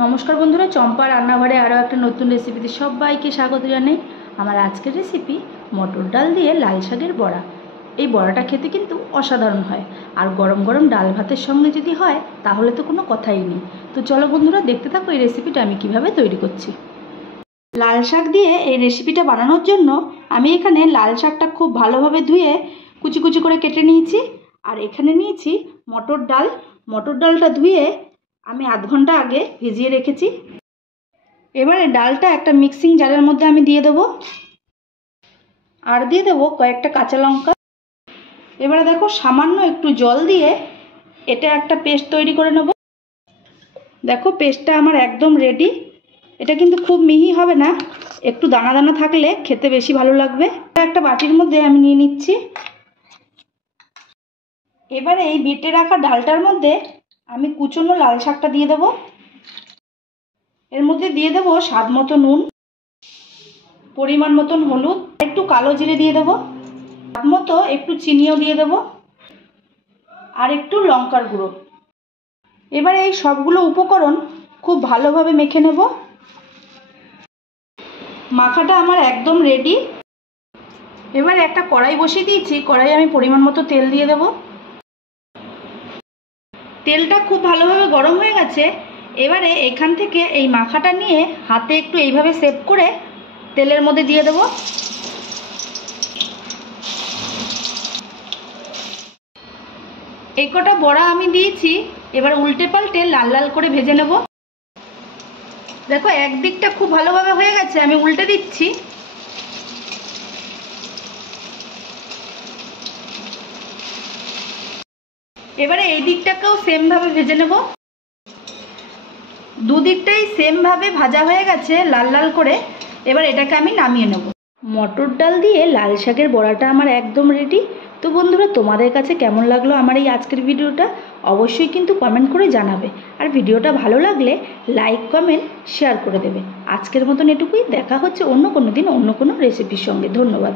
নমস্কার বন্ধুরা, চম্পা রান্নাঘরে আরও একটা নতুন রেসিপিতে সবাইকে স্বাগত জানাই। আমার আজকের রেসিপি মটর ডাল দিয়ে লাল শাকের বড়া। এই বড়াটা খেতে কিন্তু অসাধারণ হয়, আর গরম গরম ডাল ভাতের সঙ্গে যদি হয় তাহলে তো কোনো কথাই নেই। তো চলো বন্ধুরা, দেখতে থাকো এই রেসিপিটা আমি কিভাবে তৈরি করছি। লাল শাক দিয়ে এই রেসিপিটা বানানোর জন্য আমি এখানে লাল শাকটা খুব ভালোভাবে ধুয়ে কুচি কুচি করে কেটে নিয়েছি। আর এখানে নিয়েছি মটর ডাল। মটর ডালটা ধুয়ে আমি আধ ঘন্টা আগে ভিজিয়ে রেখেছি। এবারে ডালটা একটা মিক্সিং জারের মধ্যে আমি দিয়ে দেবো, আর দিয়ে দেবো কয়েকটা কাঁচা লঙ্কা। এবারে দেখো সামান্য একটু জল দিয়ে এটা একটা পেস্ট তৈরি করে নেব। দেখো পেস্টটা আমার একদম রেডি। এটা কিন্তু খুব মিহি হবে না, একটু দানা দানা থাকলে খেতে বেশি ভালো লাগবে। একটা বাটির মধ্যে আমি নিয়ে নিচ্ছি। এবারে এই বেটে রাখা ডালটার মধ্যে আমি কুচনো লাল শাকটা দিয়ে দেবো। এর মধ্যে দিয়ে দেবো স্বাদ মতো নুন, পরিমাণ মতন হলুদ, একটু কালো জিরে দিয়ে দেবো, স্বাদ মতো একটু চিনিও দিয়ে দেবো, আর একটু লঙ্কার গুঁড়ো। এবারে এই সবগুলো উপকরণ খুব ভালোভাবে মেখে নেব। মাখাটা আমার একদম রেডি। এবারে একটা কড়াই বসিয়ে দিয়েছি, কড়াই আমি পরিমাণ মতো তেল দিয়ে দেবো। তেলটা খুব ভালোভাবে গরম হয়ে গেছে। এবারে এখান থেকে এই মাখাটা নিয়ে হাতে একটু এইভাবে সেভ করে তেলের মধ্যে দিয়ে দেবো। এই কটা বড়া আমি দিয়েছি। এবার উল্টে পাল্টে লাল লাল করে ভেজে নেব। দেখো একদিকটা খুব ভালোভাবে হয়ে গেছে, আমি উল্টে দিচ্ছি। এবারে এই দিকটাকেও সেম ভাবে ভেজে নেব। দুদিকটাই সেম ভাবে ভাজা হয়ে গেছে লাল লাল করে। এবার এটাকে আমি নামিয়ে নেব। মটর ডাল দিয়ে লাল শাকের বড়াটা আমার একদম রেডি। তো বন্ধুরা, তোমাদের কাছে কেমন লাগলো আমার এই আজকের ভিডিওটা অবশ্যই কিন্তু কমেন্ট করে জানাবে। আর ভিডিওটা ভালো লাগলে লাইক কমেন্ট শেয়ার করে দেবে। আজকের মতন এটুকুই। দেখা হচ্ছে অন্য কোনো দিন অন্য কোনো রেসিপির সঙ্গে। ধন্যবাদ।